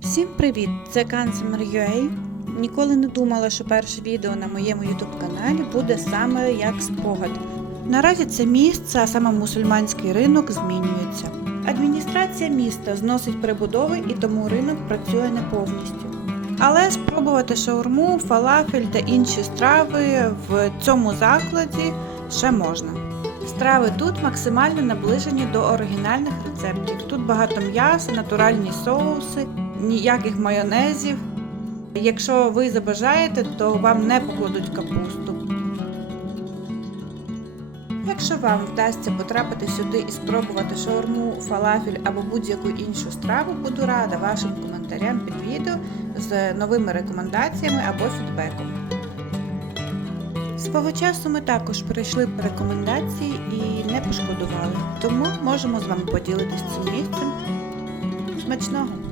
Всім привіт! Це Kansemer.ua. Ніколи не думала, що перше відео на моєму YouTube каналі буде саме як спогад. Наразі це місце, а саме мусульманський ринок, змінюється. Адміністрація міста зносить прибудови і тому ринок працює не повністю. Але спробувати шаурму, фалафель та інші страви в цьому закладі ще можна. Страви тут максимально наближені до оригінальних рецептів. Тут багато м'яса, натуральні соуси, ніяких майонезів. Якщо ви забажаєте, то вам не покладуть капусту. Якщо вам вдасться потрапити сюди і спробувати шаурму, фалафель або будь-яку іншу страву, буду рада вашим коментарям під відео з новими рекомендаціями або фідбеком. Свого часу ми також перейшли рекомендації і не пошкодували, тому можемо з вами поділитися цим місцем. Смачного!